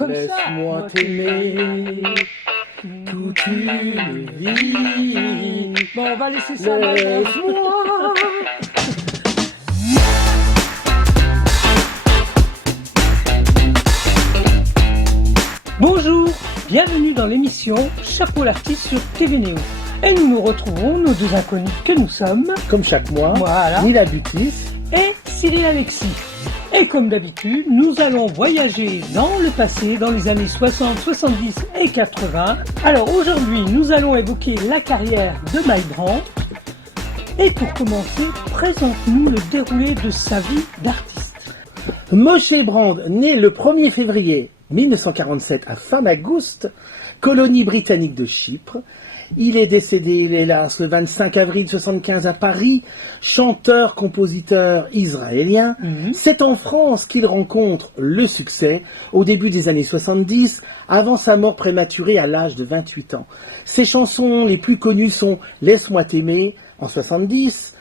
Laisse-moi t'aimer toute une vie. Bon, on va laisser ça. Laisse-moi. Bonjour, bienvenue dans l'émission Chapeau l'artiste sur TV Néo. Et nous nous retrouvons, nos deux inconnus que nous sommes, Comme chaque mois, voilà, Nila Butis et Cyril Alexis. Et comme d'habitude, nous allons voyager dans le passé, dans les années 60, 70 et 80. Alors aujourd'hui, nous allons évoquer la carrière de Mike Brandt. Et pour commencer, présente-nous le déroulé de sa vie d'artiste. Moshe Brandt, né le 1er février 1947 à Famagoust, colonie britannique de Chypre. Il est décédé, hélas, le 25 avril 1975 à Paris, chanteur-compositeur israélien. C'est en France qu'il rencontre le succès au début des années 70, avant sa mort prématurée à l'âge de 28 ans. Ses chansons les plus connues sont « Laisse-moi t'aimer » en 70,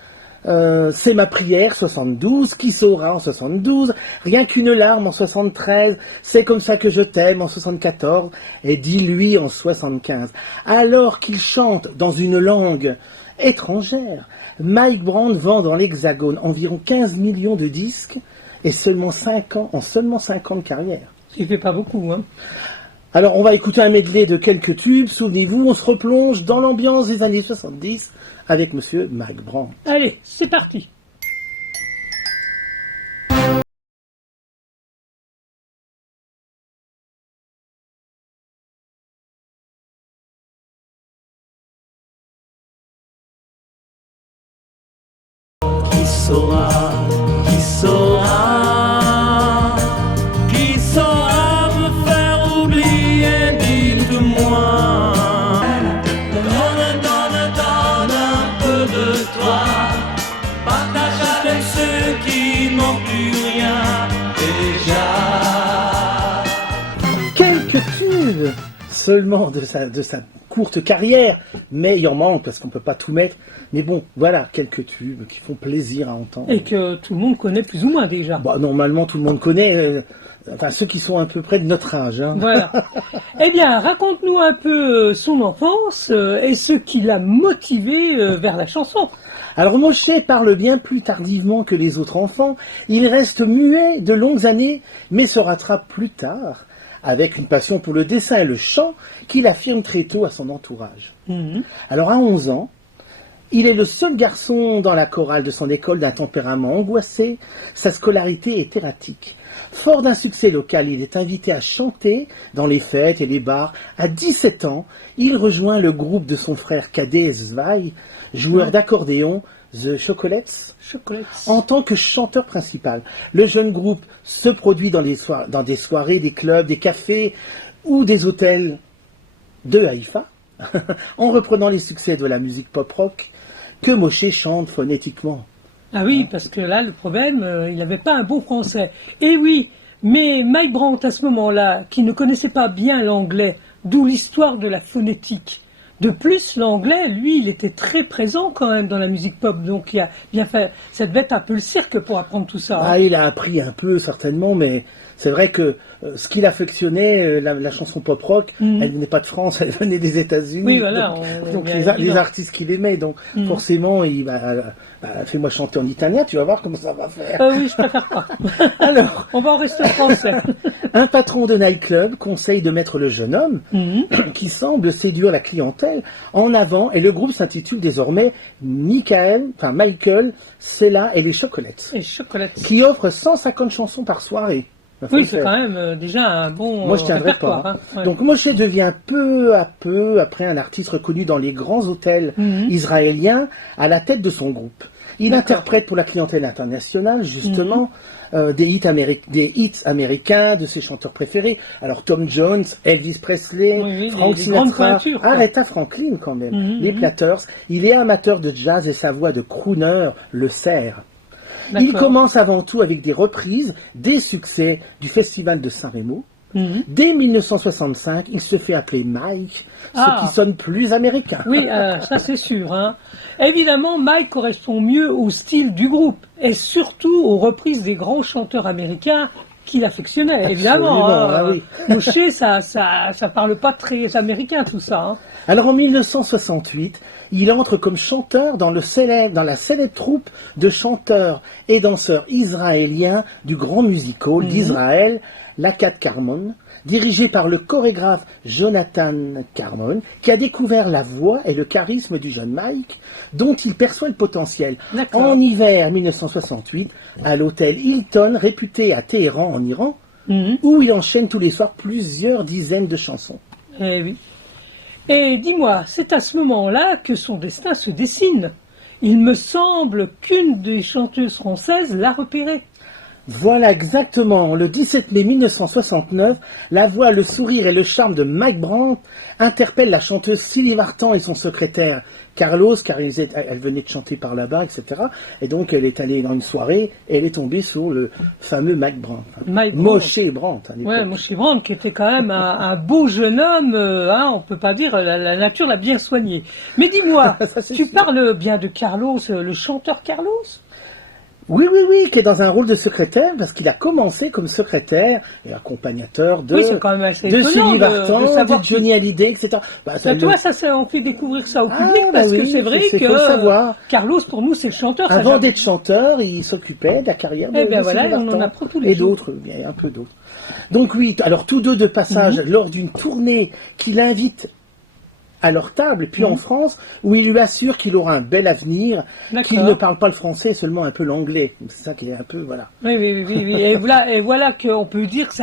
C'est ma prière 72, Qui saura en 72, Rien qu'une larme en 73, C'est comme ça que je t'aime en 74 et Dis-lui en 75. Alors qu'il chante dans une langue étrangère, Mike Brandt vend dans l'Hexagone environ 15 millions de disques et seulement 5 ans de carrière. Ce qui fait pas beaucoup, hein. Alors on va écouter un medley de quelques tubes, souvenez-vous, on se replonge dans l'ambiance des années 70 avec monsieur Mike Brandt. Allez, c'est parti. Qui saura, qui saura me faire oublier, dites-moi. Donne un peu de toi, partage avec ceux qui n'ont plus rien déjà. Quelques tubes seulement de sa courte carrière, mais il en manque parce qu'on ne peut pas tout mettre. Mais bon, voilà, quelques tubes qui font plaisir à entendre. Et que tout le monde connaît plus ou moins déjà. Bah, normalement, tout le monde connaît, enfin ceux qui sont à peu près de notre âge. Hein. Voilà. Eh bien, raconte-nous un peu son enfance et ce qui l'a motivé vers la chanson. Alors Moshe parle bien plus tardivement que les autres enfants. Il reste muet de longues années, mais se rattrape plus tard, avec une passion pour le dessin et le chant qu'il affirme très tôt à son entourage. Alors à 11 ans, il est le seul garçon dans la chorale de son école d'un tempérament angoissé. Sa scolarité est erratique. Fort d'un succès local, il est invité à chanter dans les fêtes et les bars. À 17 ans, il rejoint le groupe de son frère cadet Zwei, joueur d'accordéon, The Chocolates, en tant que chanteur principal. Le jeune groupe se produit dans des soirées, des clubs, des cafés ou des hôtels de Haïfa, en reprenant les succès de la musique pop-rock que Moshe chante phonétiquement. Ah oui, parce que là, le problème, il n'avait pas un bon français. Et oui, mais Mike Brandt, à ce moment-là, qui ne connaissait pas bien l'anglais, d'où l'histoire de la phonétique. De plus, l'anglais, lui, il était très présent quand même dans la musique pop, donc il a bien fait. Ça devait être un peu le cirque pour apprendre tout ça. Ah, il a appris un peu, certainement, mais c'est vrai que ce qu'il affectionnait, la chanson pop-rock, elle venait pas de France, elle venait des États-Unis. Oui, voilà. Donc les artistes qu'il aimait, donc forcément, il fais-moi chanter en italien, tu vas voir comment ça va faire. Oui, je préfère pas. Alors, on va en rester français. Un patron de nightclub conseille de mettre le jeune homme, qui semble séduire la clientèle, en avant, et le groupe s'intitule désormais Michael, Cella et les Chocolates, Et chocolate. qui offre 150 chansons par soirée. Oui, c'est quand même déjà un bon Moi, je tiendrais répertoire. pas. Hein. Ouais. Donc, Moshe devient peu à peu, après un artiste reconnu dans les grands hôtels israéliens, à la tête de son groupe. Il interprète pour la clientèle internationale, justement, des hits américains, de ses chanteurs préférés. Alors, Tom Jones, Elvis Presley, Frank Sinatra, Aretha Franklin quand même, les Platters. Il est amateur de jazz et sa voix de crooner le sert. Il commence avant tout avec des reprises, des succès du Festival de Saint-Rémy. Dès 1965, il se fait appeler Mike, ce qui sonne plus américain. Oui, ça c'est sûr. Hein. Évidemment, Mike correspond mieux au style du groupe et surtout aux reprises des grands chanteurs américains qu'il affectionnait, Absolument, évidemment. ah oui. Moshe, ça parle pas très américain tout ça. Hein. Alors en 1968, il entre comme chanteur dans la célèbre troupe de chanteurs et danseurs israéliens du grand musical d'Israël, l'Akat Carmon, dirigé par le chorégraphe Jonathan Carmon, qui a découvert la voix et le charisme du jeune Mike, dont il perçoit le potentiel. D'accord. En hiver 1968, à l'hôtel Hilton, réputé à Téhéran en Iran, où il enchaîne tous les soirs plusieurs dizaines de chansons. Eh oui. Et dis-moi, c'est à ce moment-là que son destin se dessine. Il me semble qu'une des chanteuses françaises l'a repéré. Voilà exactement, le 17 mai 1969, la voix, le sourire et le charme de Mike Brandt interpellent la chanteuse Sylvie Vartan et son secrétaire Carlos, car elle venait de chanter par là-bas, etc. Et donc elle est allée dans une soirée et elle est tombée sur le fameux Mike Brandt. Mike Brandt. Moshe Brandt à l'époque. Ouais, Moshe Brandt, qui était quand même un beau jeune homme, on peut pas dire, la nature l'a bien soigné. Mais dis-moi, Ça, c'est tu sûr. parles bien de Carlos, le chanteur Carlos? Oui, qui est dans un rôle de secrétaire, parce qu'il a commencé comme secrétaire et accompagnateur de, Oui, c'est quand même assez de étonnant Sylvie de Vartan, savoir de Johnny Hallyday, etc. Bah, Bah, toi, on fait découvrir ça au public, Ah, parce bah que oui, c'est vrai faut que le savoir. Carlos, pour nous, c'est le chanteur. ça Avant jamais- d'être chanteur, il s'occupait de la carrière de, Eh ben de voilà, Sylvie on en Vartan. apprend tous les Et jours. d'autres, il y a un peu d'autres. Donc oui, alors tous deux de passage lors d'une tournée qui l'invite à leur table, puis en France, où il lui assure qu'il aura un bel avenir, D'accord. qu'il ne parle pas le français, seulement un peu l'anglais. C'est ça qui est un peu, voilà. Oui. Et voilà qu'on peut dire que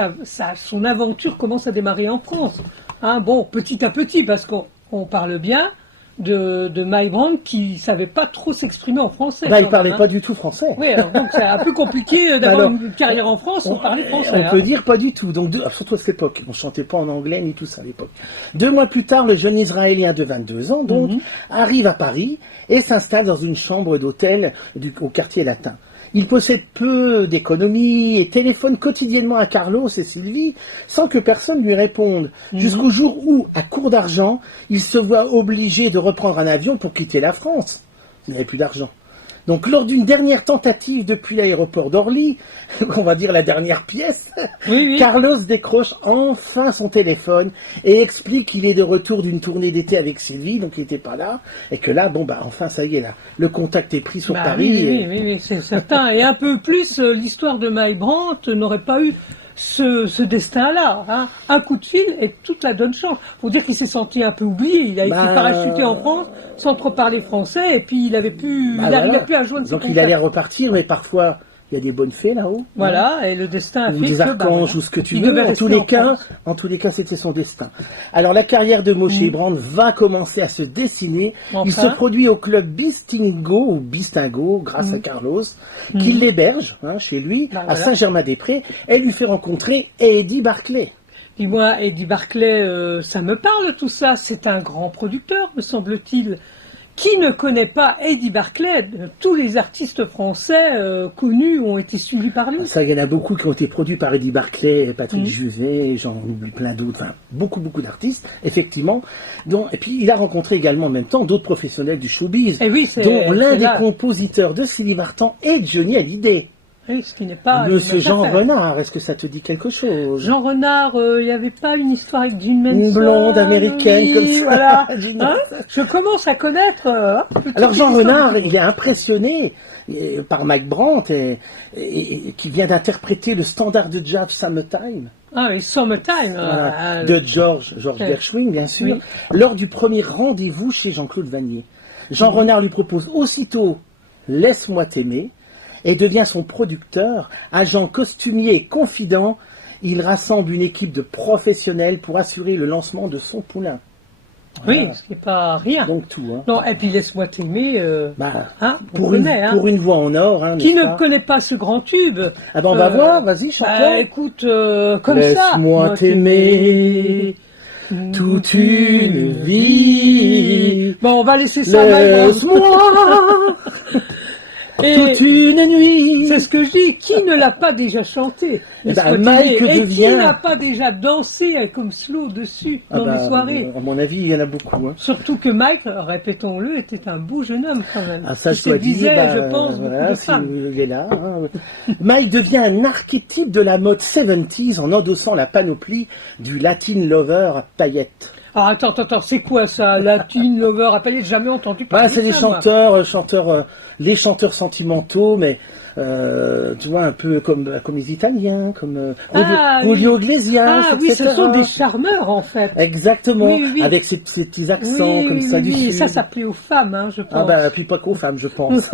son aventure commence à démarrer en France. Hein, bon, petit à petit, parce qu'on parle bien de Mike Brandt qui savait pas trop s'exprimer en français. Là, il quand parlait même, pas hein. du tout français. Oui, alors, donc c'est un peu compliqué d'avoir Alors, une carrière en France sans parler français. On hein. peut dire pas du tout. Donc, surtout à cette époque, on chantait pas en anglais ni tout ça à l'époque. 2 mois plus tard, le jeune Israélien de 22 ans, donc, arrive à Paris et s'installe dans une chambre d'hôtel au quartier latin. Il possède peu d'économies et téléphone quotidiennement à Carlos et Sylvie sans que personne lui réponde. Jusqu'au jour où, à court d'argent, il se voit obligé de reprendre un avion pour quitter la France. Il n'avait plus d'argent. Donc, lors d'une dernière tentative depuis l'aéroport d'Orly, on va dire la dernière pièce, Oui. Carlos décroche enfin son téléphone et explique qu'il est de retour d'une tournée d'été avec Sylvie, donc il n'était pas là, et que là, enfin, ça y est, là, le contact est pris sur Bah Paris. oui, c'est certain. Et un peu plus, l'histoire de Mike Brandt n'aurait pas eu ce destin-là. Hein. Un coup de fil et toute la donne change. Faut dire qu'il s'est senti un peu oublié. Il a été parachuté en France sans trop parler français et puis il n'arrivait plus à joindre ses Donc il contacts. allait repartir, mais parfois, il y a des bonnes fées là-haut. Voilà, et le destin a Ou fait des que... archanges, ou ce que tu il veux. devait En rester tous France. les cas, c'était son destin. Alors, la carrière de Moshe Brandt va commencer à se dessiner. Enfin. Il se produit au club Bistingo, grâce à Carlos, qui l'héberge, chez lui, Bah, à voilà. Saint-Germain-des-Prés, et lui fait rencontrer Eddie Barclay. Dis-moi, Eddie Barclay, ça me parle tout ça. C'est un grand producteur, me semble-t-il. Qui ne connaît pas Eddie Barclay? Tous les artistes français connus ont été suivis par lui. Ça, il y en a beaucoup qui ont été produits par Eddie Barclay, Patrick Juvet, j'en oublie plein d'autres, enfin, beaucoup d'artistes, effectivement. Et puis, il a rencontré également en même temps d'autres professionnels du showbiz, Et oui, dont l'un des là. compositeurs de Sylvie Vartan et Johnny Hallyday. Oui, ce qui n'est pas... Monsieur une Jean affaire. Renard, est-ce que ça te dit quelque chose? Jean Renard, il n'y avait pas une histoire avec Jean Manson? Une blonde américaine oui, comme ça. Voilà. Jean Hein, je commence à connaître... Alors Jean petite histoire Renard, de- il est impressionné par Mike Brandt, et qui vient d'interpréter le standard de jazz Summertime. Ah oui, Summertime. Voilà, de George Gershwin, bien sûr, Oui. lors du premier rendez-vous chez Jean-Claude Vannier. Jean Renard lui propose aussitôt « Laisse-moi t'aimer » et devient son producteur, agent costumier et confident. Il rassemble une équipe de professionnels pour assurer le lancement de son poulain. Oui, Voilà. ce qui n'est pas rien. Donc tout. Hein. Non, et puis laisse-moi t'aimer. On pour, connaît, hein. pour une voix en or. Hein, Qui n'est-ce ne pas connaît pas ce grand tube? Ah ben on va voir, vas-y, chante-le. Écoute, comme ça. Laisse-moi t'aimer toute une vie. Bon, on va laisser ça à Mike Brandt. Laisse-moi Et toute une nuit. c'est ce que je dis. Qui ne l'a pas déjà chanté? Eh ben, Laisse-moi Mike t'aimer. Et devient- qui n'a pas déjà dansé comme slow dessus dans les soirées? À mon avis, il y en a beaucoup. Hein. Surtout que Mike, répétons-le, était un beau jeune homme quand même. Ah, ça, Qui je dois séduisait, dire, je pense, voilà, beaucoup de si femmes. il est là. Hein. Mike devient un archétype de la mode 70s en endossant la panoplie du Latin lover à paillettes. Ah, attends, c'est quoi ça? Latin Lover à paillettes, jamais entendu parler Ah, c'est de les ça, moi. chanteurs, les chanteurs sentimentaux, mais tu vois, un peu comme les Italiens, comme Ah, Julio oui. Iglesias, Ah oui, ce etc. sont des charmeurs en fait. Exactement, Oui, oui. avec ces petits accents Oui, comme oui, ça du oui, sud. ça plaît aux femmes, hein, je pense. Ah bah, puis pas qu'aux femmes, je pense.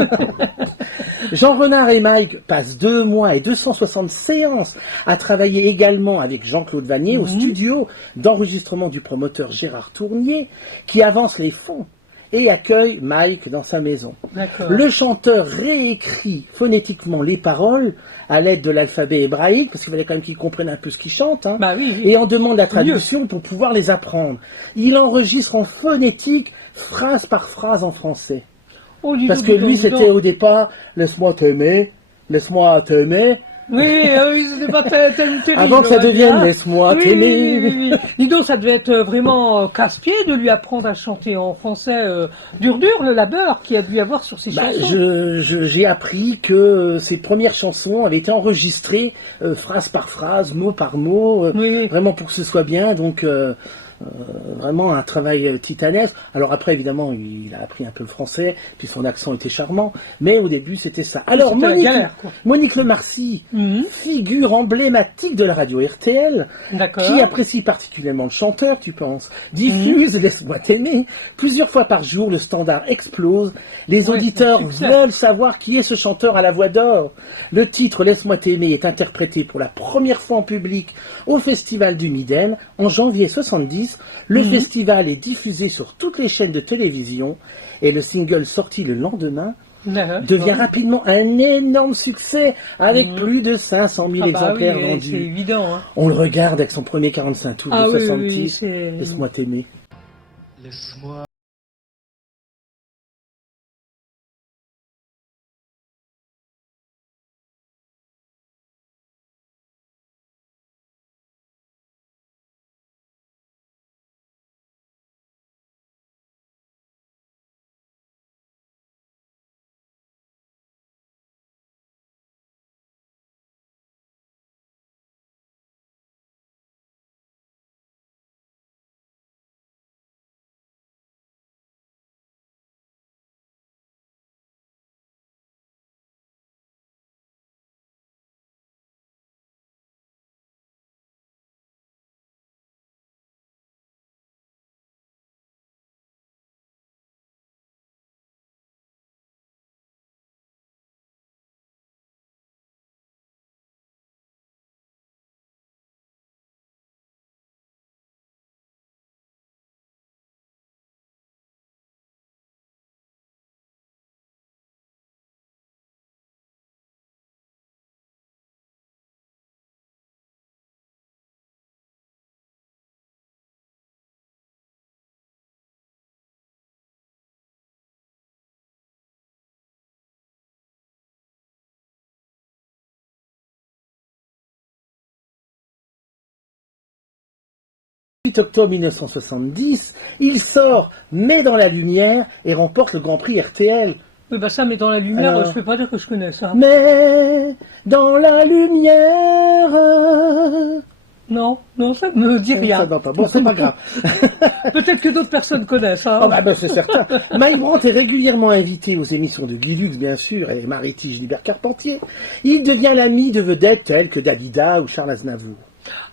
Jean Renard et Mike passent 2 mois et 260 séances à travailler également avec Jean-Claude Vanier au studio d'enregistrement du promoteur Gérard Tournier, qui avance les fonds et accueille Mike dans sa maison. D'accord. Le chanteur réécrit phonétiquement les paroles à l'aide de l'alphabet hébraïque, parce qu'il fallait quand même qu'il comprenne un peu ce qu'il chante, hein, Bah oui, oui. et en demande la C'est mieux. traduction pour pouvoir les apprendre. Il enregistre en phonétique, phrase par phrase en français. Oh, dis Parce donc, que dis donc, lui, dis c'était donc. au départ, laisse-moi t'aimer, laisse-moi t'aimer. Oui, c'était pas terrible. Avant que ça on va devienne dire. laisse-moi Oui, t'aimer. oui, oui, oui. Dis donc, ça devait être vraiment casse-pied de lui apprendre à chanter en français. Dur, le labeur qu'il a dû avoir sur ses Bah, chansons. j'ai appris que ses premières chansons avaient été enregistrées phrase par phrase, mot par mot, Oui. vraiment pour que ce soit bien. Donc vraiment un travail titanesque. Alors après, évidemment, il a appris un peu le français, puis son accent était charmant, mais au début, c'était ça. Alors C'était la Monique, galère, quoi. Monique Lemarcy, Mhm. figure emblématique de la radio RTL, D'accord. qui apprécie particulièrement le chanteur, tu penses, diffuse Laisse-moi t'aimer. Plusieurs fois par jour, le standard explose. Les Ouais, auditeurs c'est un succès. veulent savoir qui est ce chanteur à la voix d'or. Le titre Laisse-moi t'aimer est interprété pour la première fois en public au Festival du Miden en janvier 70. Le festival est diffusé sur toutes les chaînes de télévision et le single sorti le lendemain D'accord. devient rapidement un énorme succès avec plus de 500 000 Ah bah exemplaires oui, c'est vendus. évident. Hein. On le regarde avec son premier 45 tours Ah de oui, 66. oui, c'est... Laisse-moi t'aimer. Laisse-moi Le 8 octobre 1970, il sort Mais dans la lumière et remporte le Grand Prix RTL. Oui, bah ça, mais dans la lumière, Alors. je peux pas dire que je connais ça. Mais dans la lumière. Non, ça me dit rien. Ça, non, pas. Bon, c'est pas grave. Peut-être que d'autres personnes connaissent. Hein. Oh, bah, c'est certain. Mike Brandt est régulièrement invité aux émissions de Guy Lux, bien sûr, et Marie-Tige Libert Carpentier. Il devient l'ami de vedettes telles que Dalida ou Charles Aznavour.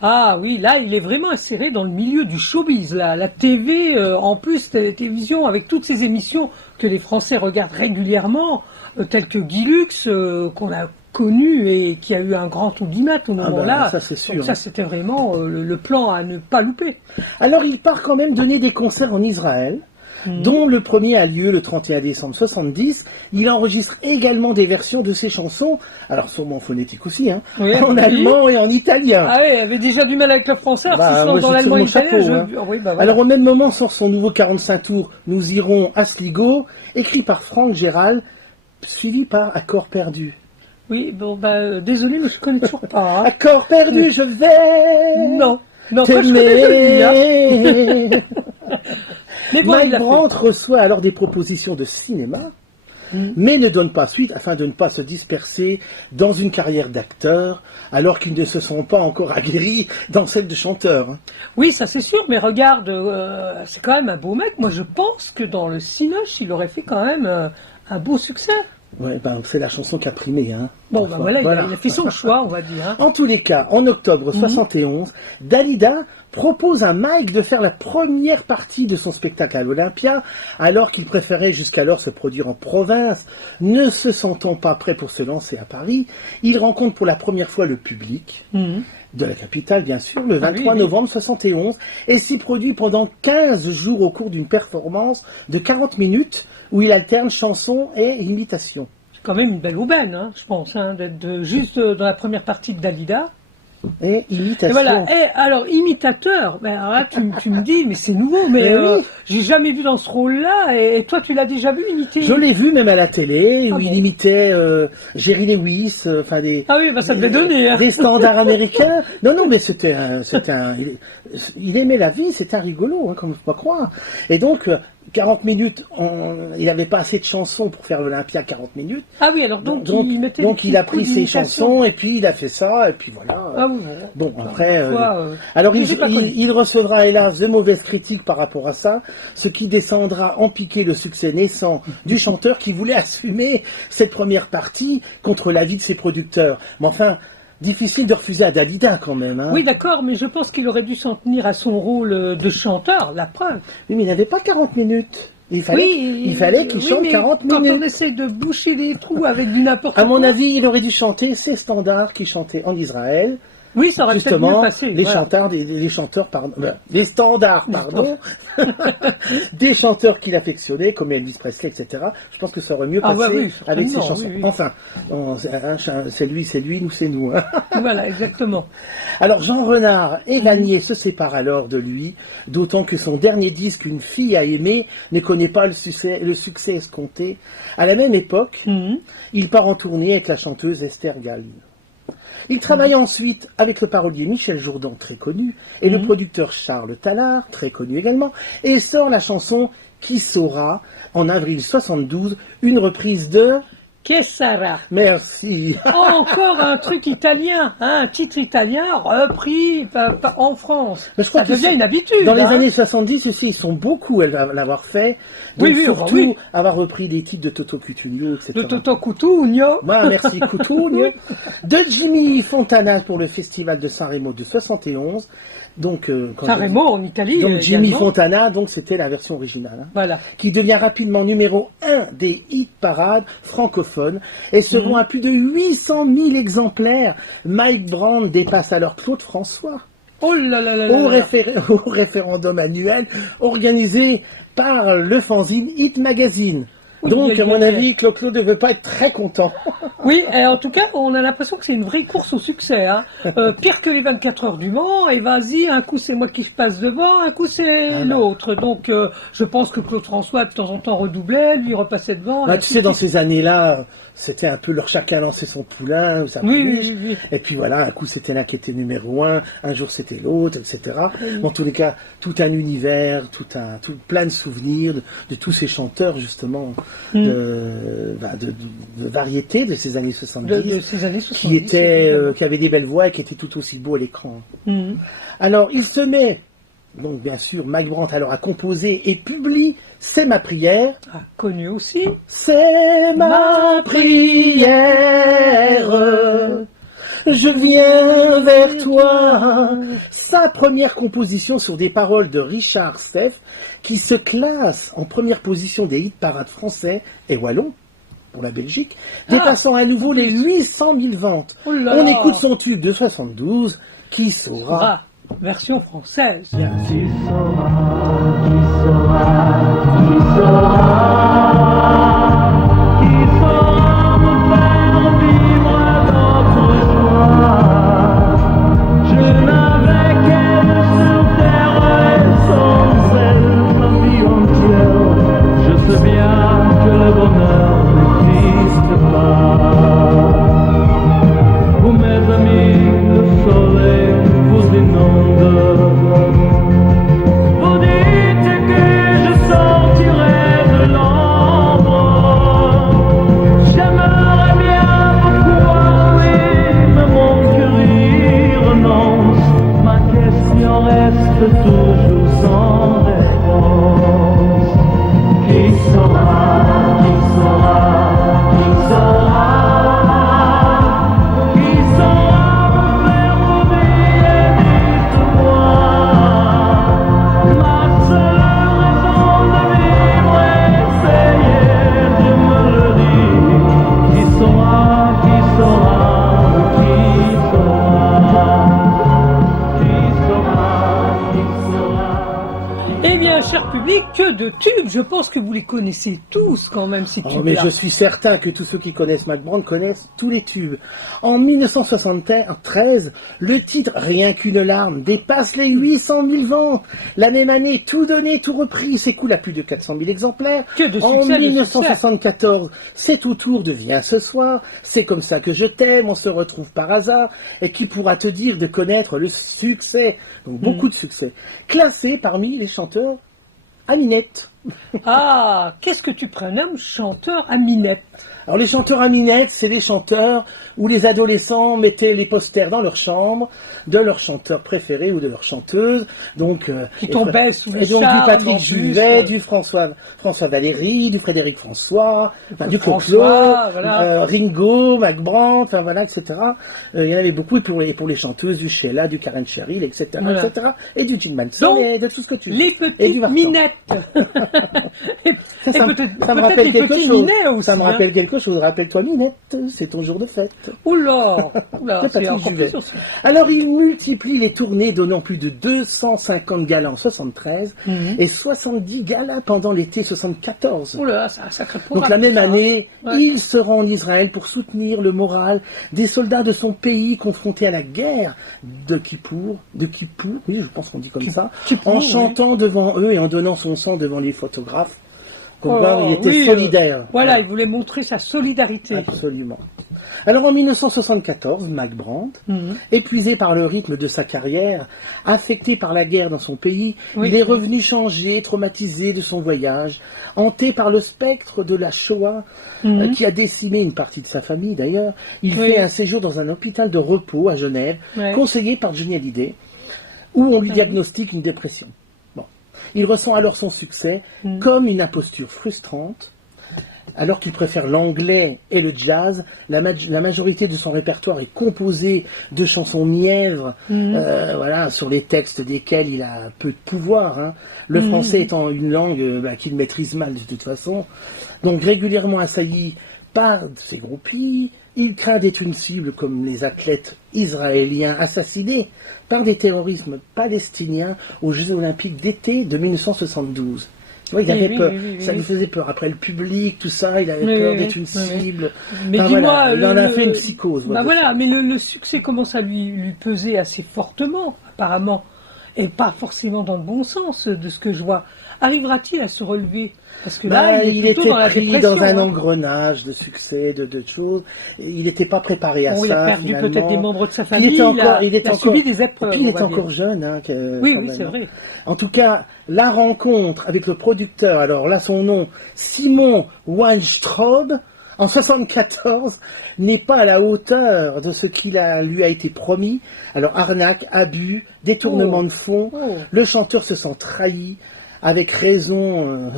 Ah oui, là, il est vraiment inséré dans le milieu du showbiz. Là. La TV, en plus, la télévision, avec toutes ces émissions que les Français regardent régulièrement, telles que Guy Lux, qu'on a connu et qui a eu un grand audimat au moment-là. ça, c'est sûr. Donc ça, c'était vraiment le plan à ne pas louper. Alors, il part quand même donner des concerts en Israël, dont le premier a lieu le 31 décembre 70. Il enregistre également des versions de ses chansons, alors sûrement en phonétique aussi, hein, Oui, en oui. allemand et en italien. Ah oui, il avait déjà du mal avec le français, alors Bah, s'il se moi, lance dans je l'allemand et tire mon l'italien, chapeau, hein. oui, bah, voilà. Alors au même moment sort son nouveau 45 tours, Nous irons à Sligo, écrit par Franck Gérald, suivi par Accord perdu. Oui, bon, désolé, mais je connais toujours pas. Hein. Accord perdu, je vais Non, moi, je connais celui, hein. t'aimer. Mais bon, il Mike l'a fait. Brandt reçoit alors des propositions de cinéma, mais ne donne pas suite afin de ne pas se disperser dans une carrière d'acteur, alors qu'ils ne se sont pas encore aguerris dans celle de chanteur. hein. Oui, ça c'est sûr, mais regarde, c'est quand même un beau mec. Moi, je pense que dans le Cinoche, il aurait fait quand même un beau succès. Ouais, c'est la chanson qui a primé. Hein, Bon, parfois. voilà, il a fait son choix, on va dire. Hein. En tous les cas, en octobre 71, Dalida propose à Mike de faire la première partie de son spectacle à l'Olympia, alors qu'il préférait jusqu'alors se produire en province. Ne se sentant pas prêt pour se lancer à Paris, il rencontre pour la première fois le public de la capitale, bien sûr, le 23 oui. novembre 71, et s'y produit pendant 15 jours au cours d'une performance de 40 minutes, où il alterne chansons et imitations. C'est quand même une belle aubaine, hein, je pense, hein, d'être juste dans la première partie de Dalida. Et imitation. Et voilà. Et alors, imitateur, alors là, tu me dis, mais c'est nouveau, mais Mais oui. j'ai jamais vu dans ce rôle-là. Et toi, tu l'as déjà vu imiter? Je l'ai vu même à la télé, où Ah il bon. imitait Jerry Lewis, enfin des... Ah oui, ça devait donner. Hein. Des standards américains. Non, mais il aimait la vie, c'était un rigolo, hein, comme je peux pas croire. Et donc, 40 minutes, il n'avait pas assez de chansons pour faire l'Olympia 40 minutes. Ah oui, alors donc il mettait donc des il a petits coups pris ses d'imitation. chansons, et puis il a fait ça, et puis voilà. Ah oui, Bon, après, alors alors il recevra hélas de mauvaises critiques par rapport à ça, ce qui descendra en piquer le succès naissant du chanteur qui voulait assumer cette première partie contre l'avis de ses producteurs. Mais enfin, difficile de refuser à Dalida quand même. Hein. Oui, d'accord, mais je pense qu'il aurait dû s'en tenir à son rôle de chanteur, la preuve. Oui, mais il n'avait pas 40 minutes. Il fallait qu'il chante mais 40 quand minutes. on essaie de boucher les trous avec du n'importe À quoi... mon avis, il aurait dû chanter ces standards qu'il chantait en Israël. Oui, ça aurait peut-être mieux Justement, passé. les voilà. les standards, pardon, des chanteurs qu'il affectionnait, comme Elvis Presley, etc. Je pense que ça aurait mieux Ah passé bah oui, avec ses certainement, chansons. oui, oui. Enfin, c'est lui, nous, c'est nous. hein. Voilà, exactement. Alors, Jean Renard et Vanier se séparent alors de lui, d'autant que son dernier disque, Une fille à aimer, ne connaît pas le succès escompté. À la même époque, il part en tournée avec la chanteuse Esther Gall. Il travaille ensuite avec le parolier Michel Jourdan, très connu, et le producteur Charles Tallard, très connu également, et sort la chanson Qui saura, en avril 72, une reprise de... Que Sarah. Merci. Encore un truc italien, hein, un titre italien repris en France. Mais je crois Ça qu'ils devient sont- une habitude. Dans les hein. années 70 aussi, ils sont beaucoup à l'avoir fait. Donc Oui, oui, surtout enfin, oui. avoir repris des titres de Toto Cutugno, etc. De Toto Cutugno. Voilà, merci Cutugno. De Jimmy Fontana pour le festival de Sanremo de 71. Donc, Sanremo en Italie. donc Jimmy également. Fontana, donc c'était la version originale. hein, Voilà. qui devient rapidement numéro 1 des hit parades francophones et se vend à plus de 800 000 exemplaires. Mike Brandt dépasse alors Claude François Oh là là là là. au, là. au référendum annuel organisé par le fanzine Hit Magazine. Oui, Donc, oui, à mon oui, avis, Claude ne devait pas être très content. Oui, et en tout cas, on a l'impression que c'est une vraie course au succès. Hein. Pire que les 24 heures du Mans, et vas-y, un coup c'est moi qui passe devant, un coup c'est l'autre. Donc je pense que Claude François, de temps en temps, redoublait, lui repassait devant. Bah, et tu ainsi sais, de dans suite. ces années-là, c'était un peu leur chacun lançait son poulain ou sa Oui, pouliche. oui, oui. Et puis voilà, un coup c'était l'un qui était numéro 1, un jour c'était l'autre, etc. Mais en tous les cas, tout un univers, plein de souvenirs de tous ces chanteurs justement de variété de ces années 70, De ces années 70. qui évidemment. avaient des belles voix et qui étaient tout aussi beaux à l'écran. Mhm. Alors, il se met, donc bien sûr, Mike Brandt alors a composé et publie C'est ma prière. Ah, connu aussi. C'est ma prière, je viens vers toi. Sa première composition sur des paroles de Richard Steff, qui se classe en première position des hit parades français et wallons pour la Belgique, dépassant à nouveau les 800 000 ventes. Oh là On là. écoute son tube de 72, Qui saura. Ah, version française. Qui saura, qui saura, qui saura, qui saura me faire vivre notre joie. Je n'avais qu'elle sur terre et sans elle ma vie entière. Je sais bien que le bonheur des filles cher public, que de tubes. Je pense que vous les connaissez tous quand même, ces Oh, tubes-là. mais je suis certain que tous ceux qui connaissent Mac Brand connaissent tous les tubes. En 1973, le titre Rien qu'une larme dépasse les 800 000 ventes. La même année, Tout donné, tout repris s'écoule à plus de 400 000 exemplaires. Que de En succès, de 1974, C'est tout tour de Viens ce soir, C'est comme ça que je t'aime, On se retrouve par hasard. Et qui pourra te dire de connaître le succès? Donc beaucoup de succès. Classé parmi les chanteurs à minette. Ah, qu'est-ce que tu prénommes chanteur à minette? Alors les chanteurs à minette, c'est les chanteurs où les adolescents mettaient les posters dans leur chambre de leur chanteur préféré ou de leur chanteuse. Donc Qui tombaient sous le et donc charme, du Patrick en plus, Juvet, du François Valéry, du Frédéric François, enfin, du Clo-Clo, François, voilà. Ringo, Mac Brand, enfin voilà, etc. Il y en avait beaucoup et pour les chanteuses du Sheila, du Karen Cheryl, etc., Voilà. etc. Et du Gene Manson Donc, et de tout ce que tu veux. Les Et du petites Vartan. minettes. et Ça me peut-être rappelle les quelque petits chose. minets aussi. Ça me hein. rappelle quelque chose. Rappelle-toi, Minette, c'est ton jour de fête. Oula, oula, De c'est Patrick encore Juvet. plus sûr. Alors, il multiplie les tournées, donnant plus de 250 galas en 73 et 70 galas pendant l'été 74. Oula, c'est un sacré Donc programme. la même ça, hein. année, Ouais. il se rend en Israël pour soutenir le moral des soldats de son pays confrontés à la guerre de Kippour, oui, je pense qu'on dit comme ça, Kippour, en oui. chantant devant eux et en donnant son sang devant les photographes. Comme quoi, Oh, il était oui, solidaire. Voilà, il voulait montrer sa solidarité. Absolument. Alors en 1974, Mac Brand, épuisé par le rythme de sa carrière, affecté par la guerre dans son pays, Oui. il est revenu changé, traumatisé de son voyage, hanté par le spectre de la Shoah, qui a décimé une partie de sa famille d'ailleurs. Il Oui. fait un séjour dans un hôpital de repos à Genève, Ouais. conseillé par Johnny Hallyday, où on lui diagnostique une dépression. Bon. Il ressent alors son succès comme une imposture frustrante. Alors qu'il préfère l'anglais et le jazz, la majorité de son répertoire est composé de chansons mièvres, voilà, sur les textes desquels il a peu de pouvoir. Hein. Le français étant une langue qu'il maîtrise mal de toute façon. Donc régulièrement assailli par ses groupies, il craint d'être une cible comme les athlètes israéliens assassinés par des terrorismes palestiniens aux Jeux Olympiques d'été de 1972. Tu vois, il avait peur, ça lui faisait peur. Après le public, tout ça, il avait peur d'être une cible. Mais Enfin, dis-moi, voilà, il en a fait une psychose. Bah voilà, mais le succès commence à lui peser assez fortement, apparemment, et pas forcément dans le bon sens de ce que je vois. Arrivera-t-il à se relever? Parce que là, il est plutôt était dans la pris dépression. dans un hein. engrenage de succès, de choses. Il n'était pas préparé à Bon, ça. il a perdu finalement. peut-être des membres de sa Puis famille. il a subi des épreuves. Et puis il on est va dire. encore jeune. Hein, Oui, quand oui, même, c'est hein. vrai. En tout cas, la rencontre avec le producteur, alors là son nom, Simon Weinstraub, en 74, n'est pas à la hauteur de ce qui lui a été promis. Alors arnaque, abus, détournement de fonds, le chanteur se sent trahi, avec raison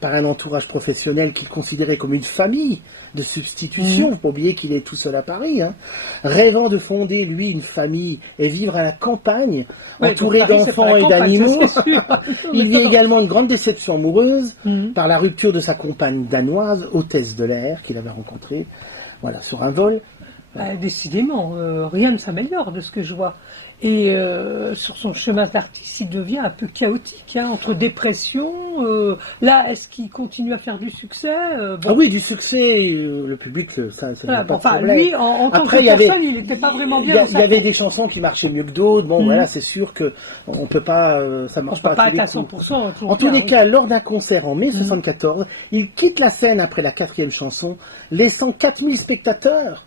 par un entourage professionnel qu'il considérait comme une famille de substitution. Il ne faut pas oublier qu'il est tout seul à Paris. Hein. Rêvant de fonder, lui, une famille et vivre à la campagne, Ouais, entouré donc Paris, c'est pas d'enfants la et campagne, d'animaux. ça, c'est sûr. Il vit également une grande déception amoureuse Mhm. par la rupture de sa compagne danoise, hôtesse de l'air, qu'il avait rencontrée voilà, sur un vol. Décidément, rien ne s'améliore de ce que je vois. Et sur son chemin d'artiste, il devient un peu chaotique, hein, entre dépression. Là, est-ce qu'il continue à faire du succès bon. Ah oui, du succès, le public, ça Voilà, n'a pas de enfin, problème. lui, en tant Après, que il y avait- personne, il n'était pas vraiment bien. Il y avait des chansons qui marchaient mieux que d'autres. Bon, Mhm. voilà, c'est sûr que on peut pas, ça On marche ne peut pas pas à être tous à les coups. 100%. toujours En tous bien, les oui. cas, lors d'un concert en mai 74, il quitte la scène après la 4e chanson, laissant 4000 spectateurs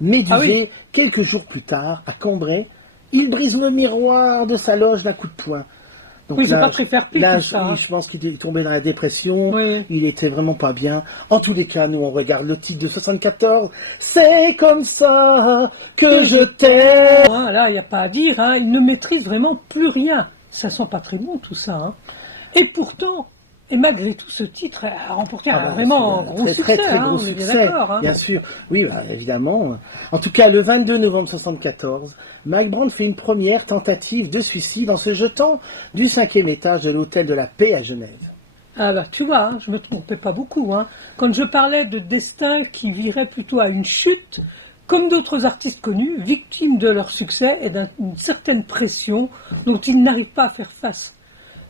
médusés. Ah oui. Quelques jours plus tard, à Cambrai, il brise le miroir de sa loge d'un coup de poing. Donc Oui, c'est là, pas très fair-play, là, tout ça, hein. je pense qu'il est tombé dans la dépression. Oui. Il était vraiment pas bien. En tous les cas, nous, on regarde le titre de 74. C'est comme ça que je t'aime. Hein, là, il n'y a pas à dire. Hein, il ne maîtrise vraiment plus rien. Ça sent pas très bon, tout ça. Hein. Et pourtant, et malgré tout, ce titre a remporté vraiment un gros succès. Très hein, gros on est bien succès, d'accord. Hein. bien sûr. Oui, bah, évidemment. En tout cas, le 22 novembre 74, Mike Brand fait une première tentative de suicide en se jetant du 5e étage de l'hôtel de la Paix à Genève. Ah bah tu vois, hein, je me trompais pas beaucoup. Hein. Quand je parlais de destin qui virait plutôt à une chute, comme d'autres artistes connus, victimes de leur succès et d'une certaine pression dont ils n'arrivent pas à faire face.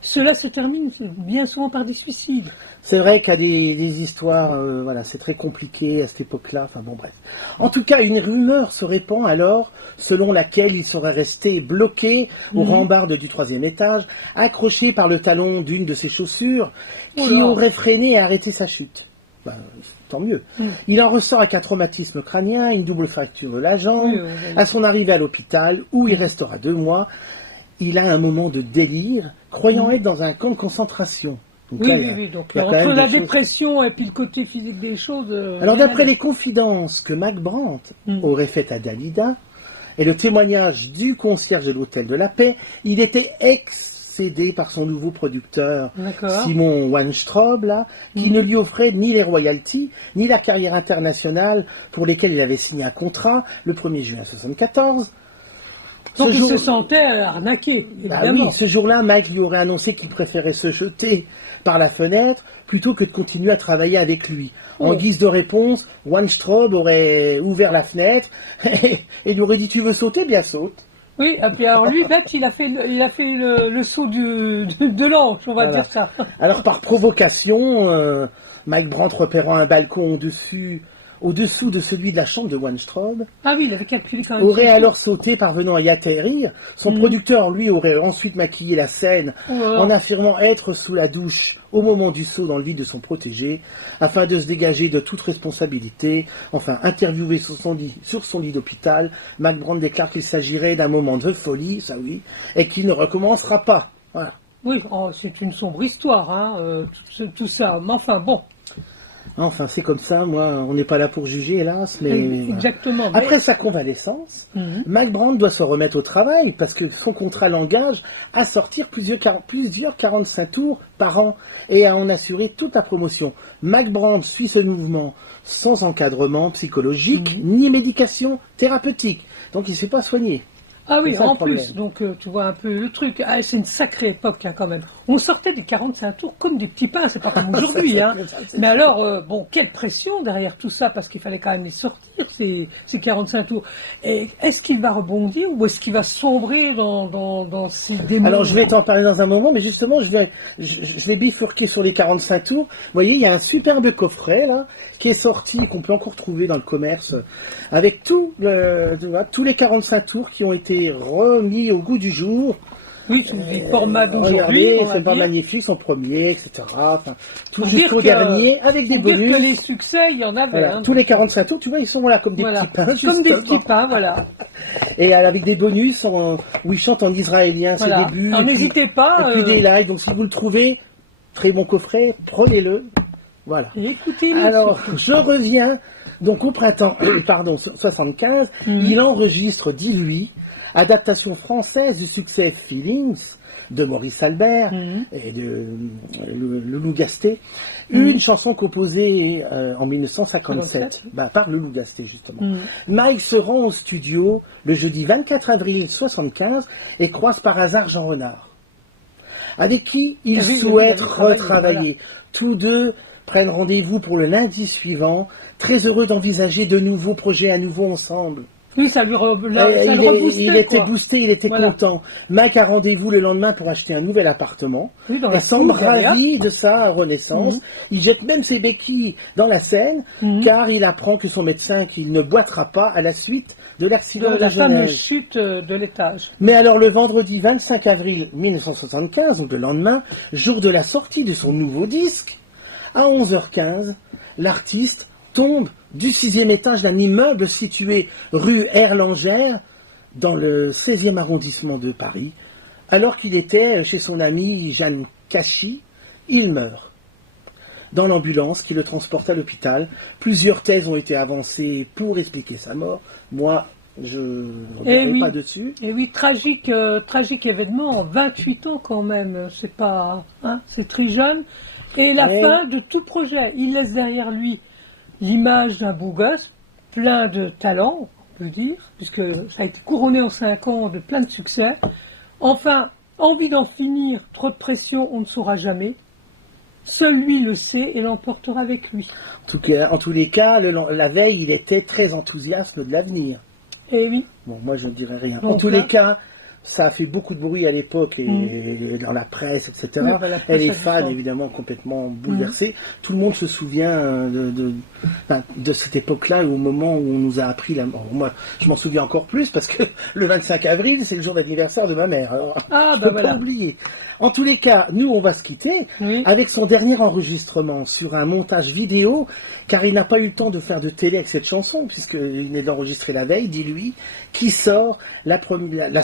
cela se termine bien souvent par des suicides. C'est vrai qu'il y a des histoires, voilà, c'est très compliqué à cette époque-là, enfin bon bref. En tout cas, une rumeur se répand alors, selon laquelle il serait resté bloqué aux rambardes du 3e étage, accroché par le talon d'une de ses chaussures, qui Oula. aurait freiné et arrêté sa chute. Ben, tant mieux. Il en ressort avec un traumatisme crânien, une double fracture de la jambe. Oui, oui. À son arrivée à l'hôpital, où il restera 2 mois, il a un moment de délire, croyant être dans un camp de concentration. Donc Oui, là, oui, oui. Donc il y a quand entre même la des choses- dépression et puis le côté physique des choses. Alors rien à d'après dire. les confidences que Mac Brandt aurait faites à Dalida, et le témoignage du concierge de l'Hôtel de la Paix, il était excédé par son nouveau producteur, D'accord. Simon Weinstraub, là, qui ne lui offrait ni les royalties, ni la carrière internationale pour lesquelles il avait signé un contrat le 1er juin 1974. Donc il se sentait arnaqué, Bah évidemment. oui, ce jour-là, Mike lui aurait annoncé qu'il préférait se jeter par la fenêtre plutôt que de continuer à travailler avec lui. En Oh. guise de réponse, Weinstraub aurait ouvert la fenêtre et lui aurait dit « Tu veux sauter ? Bien saute !» Oui, et puis alors lui, bête, il a fait le saut de l'ange, on va Voilà. dire ça. Alors par provocation, Mike Brandt repérant un balcon au-dessous de celui de la chambre de Weinstraub, Ah oui, il avait calculé quand même. aurait alors sauté parvenant à y atterrir. Son producteur, lui, aurait ensuite maquillé la scène Oh là là. en affirmant être sous la douche au moment du saut dans le lit de son protégé, afin de se dégager de toute responsabilité. Enfin, interviewé sur son lit d'hôpital, Mac Brandt déclare qu'il s'agirait d'un moment de folie, ça oui, et qu'il ne recommencera pas. Voilà. Oui, oh, c'est une sombre histoire, hein, tout ça. Mais enfin, bon, Enfin, c'est comme ça, moi, on n'est pas là pour juger, hélas, mais... voilà. exactement. mais- Après sa convalescence, Mac Brandt doit se remettre au travail parce que son contrat l'engage à sortir plusieurs 45 tours par an et à en assurer toute la promotion. Mac Brandt suit ce mouvement sans encadrement psychologique ni médication thérapeutique. Donc il ne s'est pas soigné. Ah oui, C'est ça, le en problème. plus, donc tu vois un peu le truc. Ah, c'est une sacrée époque hein, quand même. On sortait des 45 tours comme des petits pains, c'est pas comme aujourd'hui. Hein. Mais alors, bon, quelle pression derrière tout ça, parce qu'il fallait quand même les sortir, ces 45 tours. Et est-ce qu'il va rebondir ou est-ce qu'il va sombrer dans ces démons? Alors je vais t'en parler dans un moment, mais justement je vais bifurquer sur les 45 tours. Vous voyez, il y a un superbe coffret là qui est sorti, qu'on peut encore trouver dans le commerce, avec tous les 45 tours qui ont été remis au goût du jour. Oui, c'est des formats d'aujourd'hui. Regardez, on va c'est pas dire. magnifique, son premier, etc. Enfin, tout Pour dire jusqu'au que- dernier, avec des Pour dire bonus. que les succès, il y en avait. Voilà, hein, tous les 45 tours, tu vois, ils sont là comme des voilà. petits pains, Comme des justement. petits pains, voilà. Et avec des bonus où ils chantent en israélien Voilà. ses débuts. Alors et puis- n'hésitez pas. Et puis des lives, donc si vous le trouvez, très bon coffret, prenez-le. Voilà. Écoutez-le. Alors, je reviens donc au printemps, 75, il enregistre, dit lui, adaptation française du succès Feelings de Maurice Albert et de Loulou Gasté, une chanson composée en 1957 par Loulou Gasté justement. Mike se rend au studio le jeudi 24 avril 75 et croise par hasard Jean Renard, avec qui il Ah oui, souhaite il avait travaillé, retravailler. Tous deux prennent rendez-vous pour le lundi suivant, très heureux d'envisager de nouveaux projets à nouveau ensemble. Oui, ça le reboostait. Il était quoi. boosté, il était Voilà. content. Mac a rendez-vous le lendemain pour acheter un nouvel appartement. Oui, dans Et la semble cour, derrière. ravi de sa renaissance. Il jette même ses béquilles dans la Seine, car il apprend que son médecin qu'il ne boitera pas à la suite de l'accident De de la fameuse Genève. chute de l'étage. Mais alors le vendredi 25 avril 1975, donc le lendemain, jour de la sortie de son nouveau disque, à 11h15, l'artiste tombe du 6e étage d'un immeuble situé rue Erlangère, dans le 16e arrondissement de Paris. Alors qu'il était chez son amie Jeanne Cachy, il meurt. Dans l'ambulance qui le transporte à l'hôpital, plusieurs thèses ont été avancées pour expliquer sa mort. Moi, je ne reviendrai pas dessus. Et oui, tragique événement, 28 ans quand même, c'est pas, hein, c'est très jeune. Et la Ouais. fin de tout projet, il laisse derrière lui l'image d'un beau gosse, plein de talent, on peut dire, puisque ça a été couronné en 5 ans de plein de succès. Enfin, envie d'en finir, trop de pression, on ne saura jamais. Seul lui le sait et l'emportera avec lui. En tous les cas, la veille, il était très enthousiaste de l'avenir. Et oui, Bon, moi, je ne dirais rien. Donc En tous là- les cas, Ça a fait beaucoup de bruit à l'époque et dans la presse, etc. Oui, bah, la presse Elle est a fan, du sang. évidemment, complètement bouleversée. Tout le monde se souvient de cette époque-là, au moment où on nous a appris la mort. Moi, je m'en souviens encore plus parce que le 25 avril, c'est le jour d'anniversaire de ma mère. Alors, Ah, je bah peux pas voilà. oublier. En tous les cas, nous, on va se quitter Oui. avec son dernier enregistrement sur un montage vidéo, car il n'a pas eu le temps de faire de télé avec cette chanson, puisqu'il est d'enregistrer la veille, dit-lui, qui sort la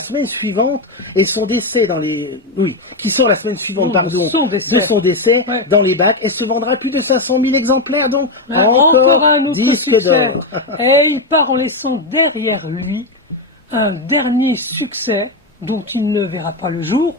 semaine suivante, et son décès dans les... Oui, qui sort la semaine suivante, Non, pardon, de son décès. Ouais. dans les bacs, et se vendra plus de 500 000 exemplaires, donc Encore un autre disque succès. d'or. Et il part en laissant derrière lui un dernier succès dont il ne verra pas le jour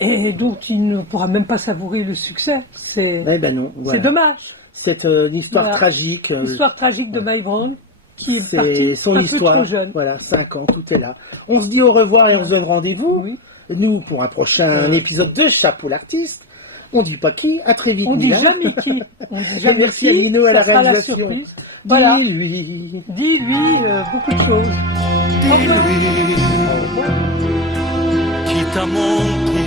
et dont il ne pourra même pas savourer le succès. C'est Eh ben non, voilà. c'est dommage. C'est une histoire Voilà. tragique. L'histoire tragique de Mike Brown qui est C'est parti son un histoire. peu trop jeune. Voilà, 5 ans, tout est là. On se dit au revoir et on se donne rendez-vous. Oui. Nous, pour un prochain épisode de Chapeau l'artiste. On dit pas qui, à très vite. On dit Mila. jamais qui. On dit jamais merci à qui, Lino à ça la sera réalisation. surprise. Voilà. Dis-lui. Dis-lui beaucoup de choses. Au revoir. Dis-lui qui t'a menti,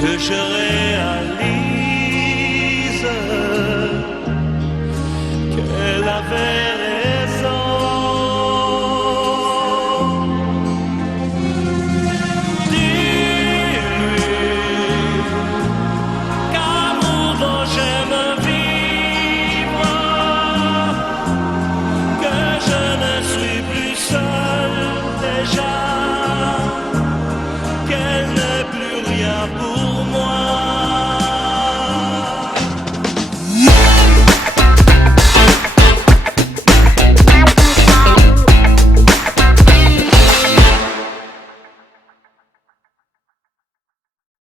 que je rêve